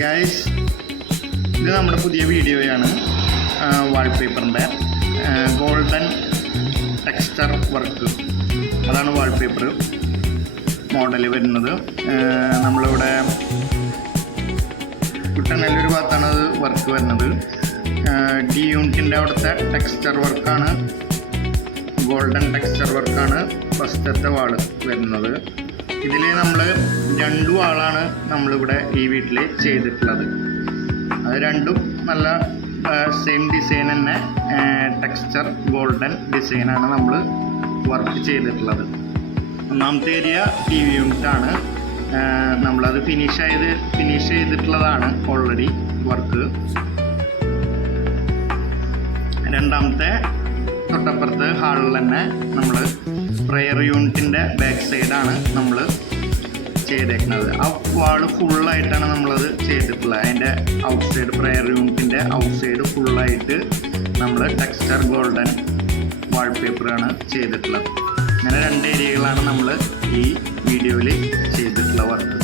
Guys, ഇത് നമ്മുടെ പുതിയ വീഡിയോയാണ്. വാൾപേപ്പറിൻ്റെ ഗോൾഡൻ ടെക്സ്ചർ വർക്ക്, അതാണ് വാൾപേപ്പർ മോഡൽ വരുന്നത്. നമ്മളിവിടെ കുട്ടനല്ലൊരു ഭാഗത്താണ് അത് വർക്ക് വരുന്നത്. ഡി യൂണിറ്റിൻ്റെ അവിടുത്തെ ടെക്സ്ചർ വർക്കാണ്, ഗോൾഡൻ ടെക്സ്ചർ വർക്കാണ് ഫസ്റ്റത്തെ വാള് വരുന്നത്. ഇതിൽ നമ്മൾ 2 വാളാണ് നമ്മളിവിടെ ഈ വീട്ടിൽ ചെയ്തിട്ടുള്ളത്. അത് രണ്ടും നല്ല സെയിം ഡിസൈൻ തന്നെ, ടെക്സ്ചർ ഗോൾഡൻ ഡിസൈനാണ് നമ്മൾ വർക്ക് ചെയ്തിട്ടുള്ളത്. ഒന്നാമത്തെ ഏരിയ ടി വി യൂണിറ്റാണ്. നമ്മളത് ഫിനിഷ് ചെയ്തിട്ടുള്ളതാണ് ഓൾറെഡി വർക്ക്. രണ്ടാമത്തെ തൊട്ടപ്പുറത്ത് ഹാളിൽ തന്നെ നമ്മൾ സ്പ്രെയർ യൂണിറ്റിൻ്റെ ബാക്ക് സൈഡാണ് നമ്മൾ ചെയ്തേക്കുന്നത്. ആ വാള് ഫുള്ളായിട്ടാണ് നമ്മളത് ചെയ്തിട്ടുള്ളത്. അതിൻ്റെ ഔട്ട് സൈഡ്, സ്പ്രെയർ യൂണിറ്റിൻ്റെ ഔട്ട് സൈഡ് ഫുള്ളായിട്ട് നമ്മൾ ടെക്സ്ചർ ഗോൾഡൻ വാൾപേപ്പറാണ് ചെയ്തിട്ടുള്ളത്. അങ്ങനെ 2 ഏരിയകളാണ് നമ്മൾ ഈ വീഡിയോയിൽ ചെയ്തിട്ടുള്ള വർക്ക്.